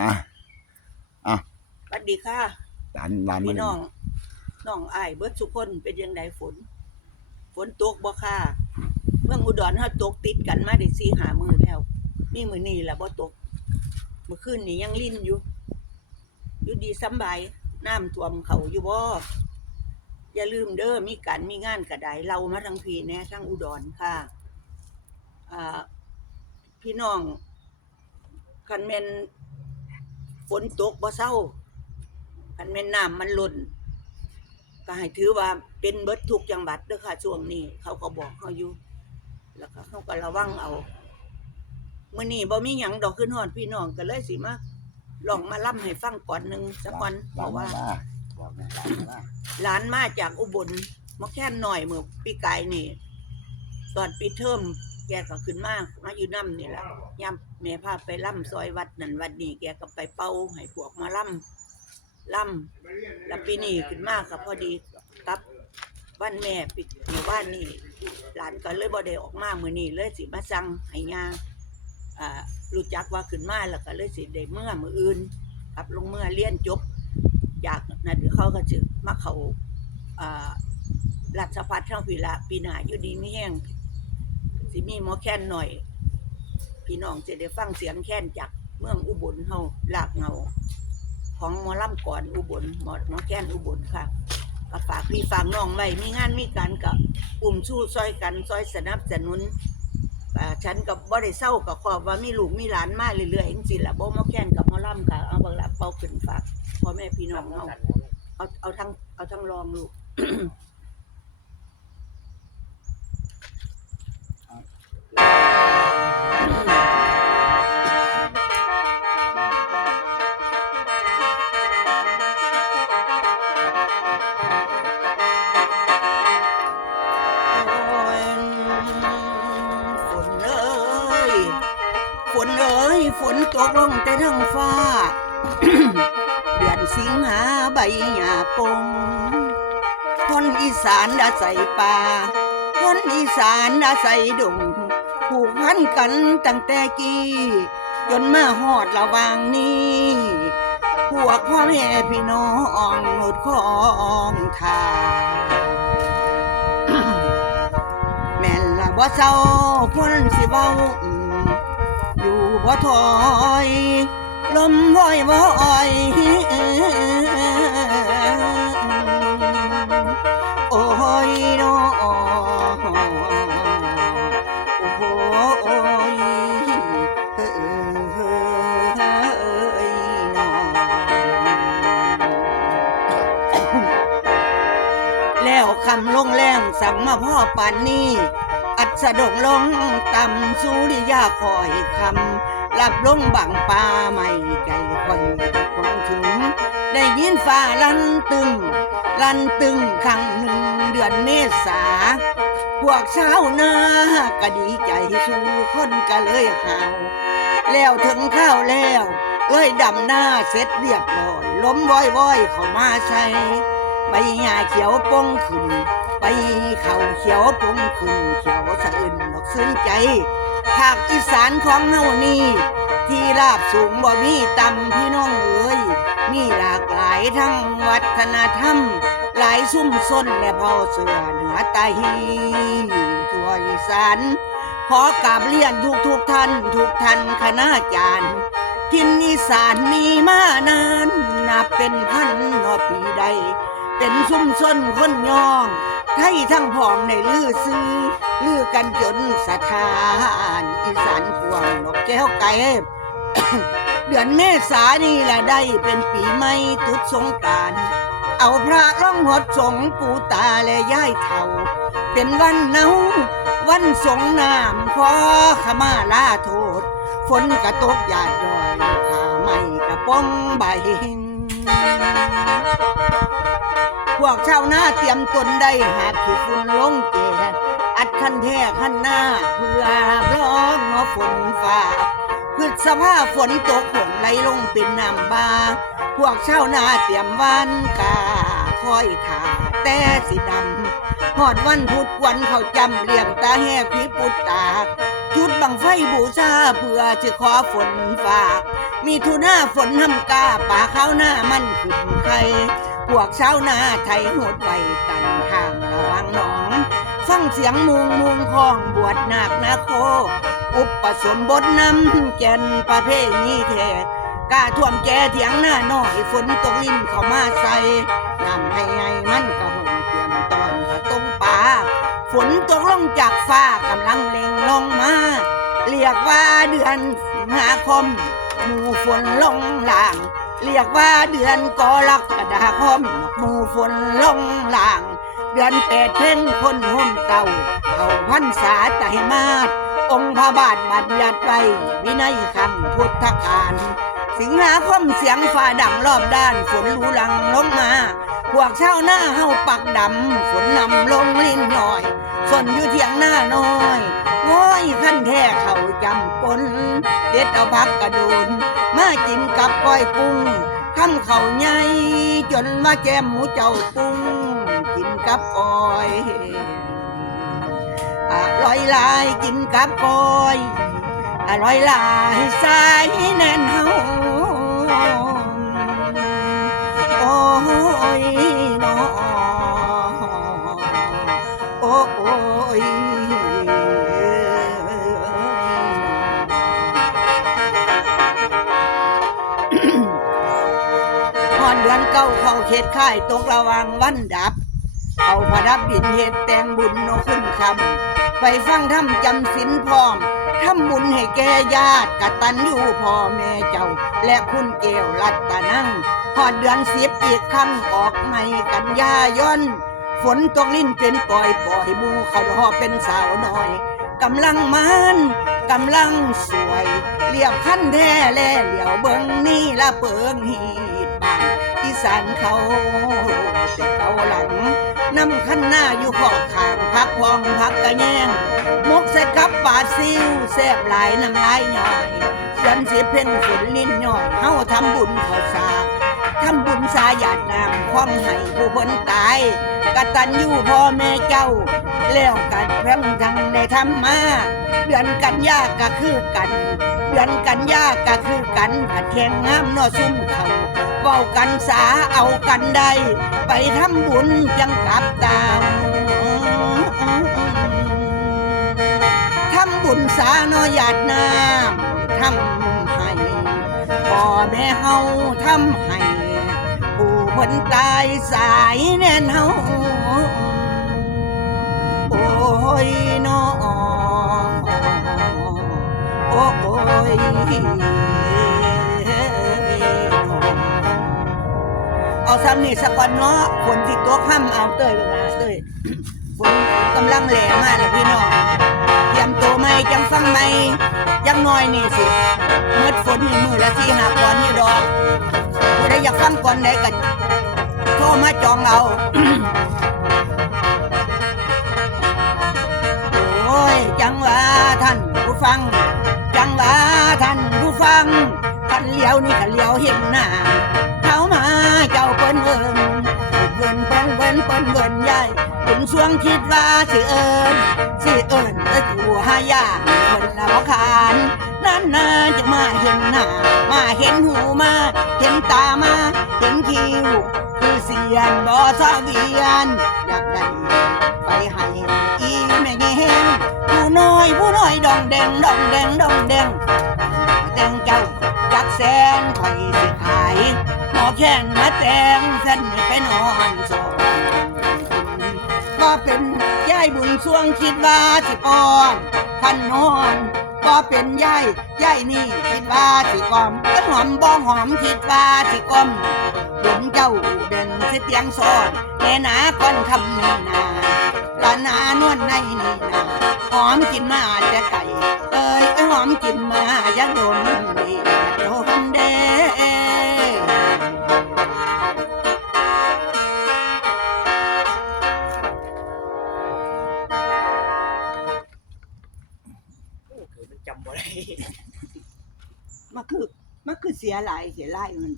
อ่ะอ่ะสวัสดีค่ะหลานมาพี่เลยน้องอ้ายเบิดทุกคนเป็นยังไงฝนตกบ่ค่ะเมืองอุดรเฮาตกติดกันมาได้4-5มื้อแล้วมีมื้อนี้ล่ะบ่ตกเมื่อคืนนี้ยังลิ่นอยู่ดีสำบายน้ำท่วมเขาอยู่บ่อย่าลืมเด้อมีการมีงานก็ได้เรามาทั้งพี่แหน่ทั้งอุดรค่ะอ่าพี่น้องคันแม่นฝนตกบ่เซาคันแม่นน้ำมันล้น ก็ให้ถือว่าเป็นเบิดทุกจังหวัดเด้อค่ะช่วงนี้เขาก็บอกเขาอยู่แล้วก็เขาก็ระวังเอามื้อนี้บ่มีหยังดอกขึ้นฮอดพี่น้องก็เลยสิมาลองมาล่ำให้ฟังก่อนหนึ่งสักก่อนเพราะว่าบอกแม่หลานมาจากอุบลมาแค่หน่อยเมื่อปีกายนี่ตอนปีเทอมแกก็ขึ้นมาอยู่น้ำนี่แหละย่ำแม่พาไปล่ำซอยวัดนั่นวัดนี้แกก็ไปเป่าให้พวกมาล่ำแล้วปีนี้ขึ้นมาก็พอดีกับวันแม่ปีว่านนี่หลานก็เลยบ่ได้ออกมามื้อนี้เลยสิมาสั่งให้ย่ารู้จักว่าขึ้นมาแล้วก็เลยสิได้เมื่อมื้ออื่นครับลงเมื่อเรียนจบจากนั้นเขาก็จะมาเข้าราชภัฏช่างพีละปีหน้าอยู่ดีมีแห้งสิมีหมอแค้นหน่อยพี่น้องจะได้ฟังเสียงแค้นจากเมืองอุบลเฮาลากเงาของหมอลำก่อนอุบลหมอแค้นอุบลค่ะก็ฝากพี่ฝากน้องไว้มีงานมีการกับชู้ซอยกันซอยสนับสนุนฉันกับบ่ได้เศร้ากับขอบว่ามีลูกมีหลานมาเรื่อยๆจังซี่ล่ะบ่หมอแค้นกับหมอลำค่ะเอาบักละเป่าขึ้นฝากพ่อแม่พี่น้องเฮาเอาทั้งรองลูกฝนตกลงแต่ทั้งฟ้า เดือนสิงหาใบหญ้าปงคนอีสานอาศัยป่าคนอีสานอาศัยดงผูกพันกันตั้งแต่กี้จนมาฮอดระหว่างนี้พวกพ่อแม่พี่น้องหดของทางแม่นละบ่เศร้าคนสิเว้าอยู่บ่ถอยลมว้อยว้อยโอ้ยโนโอ้โหโอ้ยเอ้ยนอแล้วคำลงแรงสั่งมาพ่อปานนี้อัดสะดงลงต่ำสุริยาคอยคำลับลงบังป่าไม่ใจคอยคงถึงได้ยินฟ้าลั่นตึงครั้งหนึ่งเดือนเมษาพวกชาวนาก็ดีใจสู้คนก็เลยหาวแล้วถึงข้าวแล้วเลยดำหน้าเสร็จเรียบร้อยล้มว้อยเข้ามาใส่ใบหญ้าเขียวปงขึ้นใบข้าวเขียวปงขึ้นเขียวสะอื่นดอกซึ้งใจภาคอีสานของเฮานี่ที่ราบสูงบ่มีต่ำพี่น้องเอ๋ยมีหลากหลายทั้งวัฒนธรรมหลายซุ่มซนและเผ่าเสือเหนือใต้ทั่วอีสานขอกราบเรียนทุกท่านคณาจารย์ทินอีสานมีมานานนับเป็นพันปีใดเป็นซุ่มซนคนย่องไทยทั้งพ้องในลือกันจนสถานอีสานพวงนกแก้วไก่ เดือนเมษานี่แหละได้เป็นปีใหม่ตุดสงกรานต์เอาพระร้องหดสงปู่ตาและย่ายเฒ่าเป็นวันเนาวันสงน้ำขอขมาลาโทษฝนกระตกหยาดย้อยผ้าไหมกระป้องใบพวกชาวนาเตรียมตนได้หาขี้ฝุ่นลงแก่อัดคันแท้คันหน้าเพื่อร้องฝนฟ้าพืชสภาพฝนตกหงไหลลงเป็นน้ำบาพวกชาวนาเตรียมวันกาคอยถ่าแต่สิดำหอดวันพุธวันเขาจำเลี้ยงตาแหกพิปุตตาจุดบังไฟบูชาเพื่อจะขอฝนฝาก มีทุนาฝนทำกาป่าข้าวหน้ามันขึ้นไข่พวกชาวนาไทยหดไว้ตันทางระวังหนองฟังเสียงมุงของบวชนาคนาโคอุปสมบทนำแก่นประเพณีแท้กาท่วมแก่เถียงหน้าน้อยฝนตกลิ้นเข้ามาใส่น้ำให้ไงมันกระหงเตรียมตอนกระต้มปลาฝนตกลงจากฟ้ากำลังเล็งลงมาเรียกว่าเดือนสิงหาคมหมู่ฝนลงล่างเรียกว่าเดือนกรกฎาคมหมู่ฝนลงล่างเดือนแปดเพ่งคนห่มเต่าเขาพรรษาไตรมาสองค์พระบาทบัญญัติไว้วินัยคำพุทธกาลสิงหาคมเสียงฟ้าดังรอบด้านฝนรูหลังลงมาพวกชาวนาเฮาปักดำฝนนำลงลิ้นย่อยส่วนอยู่เถียงหน้าน้อยโอ้ยขั้นแท้เขาจำปนเด็ดเอาพักกระโดนมากินกับก้อยกุ้งคำเขาใหญ่จนมาแก้มหมูเจ้าปุ้งกินกับก้อยอร่อยหลายกินกับก้อยอร่อยหลายสายแน่นเฮาโอ้ยน้อโอ้ยฮอดเดือนเก้าเข้าเขตค่ายตกระวังวันดับเอาพระดับดินเฮ็ดแต่งบุญโนขึ้นคำไปฟังทำจำศีลพร้อมทำบุญให้แก่ญาติกตัญญูพ่อแม่เจ้าและคุณเกวรัตนังพอดเดือน10อีกครั้งออกใหม่กันยายนฝนตกลิ้นเป็นปล่อยหมู่เขารอเป็นสาวน้อยกำลังมันกำลังสวยเรียบขั้นแท้แลเหลียวเบิ่งนี่ละเปิงหีดบ้านอีสานเขาเป็นเกาหลังนำขั้นหน้าอยู่ขอบข้างพักพองพักกระแยงมกใส่กับปาซิวแซ่บหลายน้ำลายย่อยเดือน10เพ่งฝนลิ้นย่อยเฮาทำบุญข้าวสากทำบุญสาหยาดน้ำความให้ผู้คนตายกตัญญูพ่อแม่เจ้าแล้วกันเพิ่งทั้งได้ทำมาเดือนกันยาก็คือกันเดือนกันยาก็คือกันผัดแข่งงามนอซุ่มเขาเว้ากันสาเอากันได้ไปทำบุญจังกลับตามทำบุญสาโนหยาดน้ำทำให้พ่อแม่เฮาทำให้ผู้คนตายสายแน่นเฮาโอ้ยน้อโอ้ยเอาซ้ำนี่สักวันเนาะฝนที่ตกห้ำเอาเต้ยเวลาเต้ยฝนกำลังแหลมมาแล้วพี่น้องเตรียมตัวไหมจังฟังไหมยังน้อยนี่สิเมื่อฝนนี่มือละ4 5ก่อนนี่ดอกผู้ใดอยากฟังก่อนใดก็โทรมาจองเอาโอ้ยจังว่าท่านผู้ฟังจังว่าท่านผู้ฟังท่านเลี้ยวนี่ก็เลี้ยวเห็นหน้าเขามาเจ้าเปิ้นเอิญเปิ้นใหญ่คุณสวงคิดว่าสิเอิญกูหายากคนละบ่ขานนั่นน่าจะมาเห็นหน้ามาเห็นหูมาเห็นตามาเห็นคิ้วคือเสียนบ่สะเวียนอยากได้ไปให้อีแม่แห้งผู้น้อยดองแดงแต่งเจ้าจักแสนคอยสิขายหมอแข้งมาแต่งเส้นไปนอนสองก็เป็นยายบุญสวงคิดว่าสิป้อนพันนอนก็เป็นยายนี่คิดว่าสิกอมหอมบ้องหอมคิดว่าสิกอมบุญเจ้าเด่นสิเตียงสอนแน่นาก้อนคำนี่นาลานานวลในนี่นาหอมกินมาแต่ไก่หอมกินมาอยากโดนดีโดนเด้มันคือเสียหลายมัน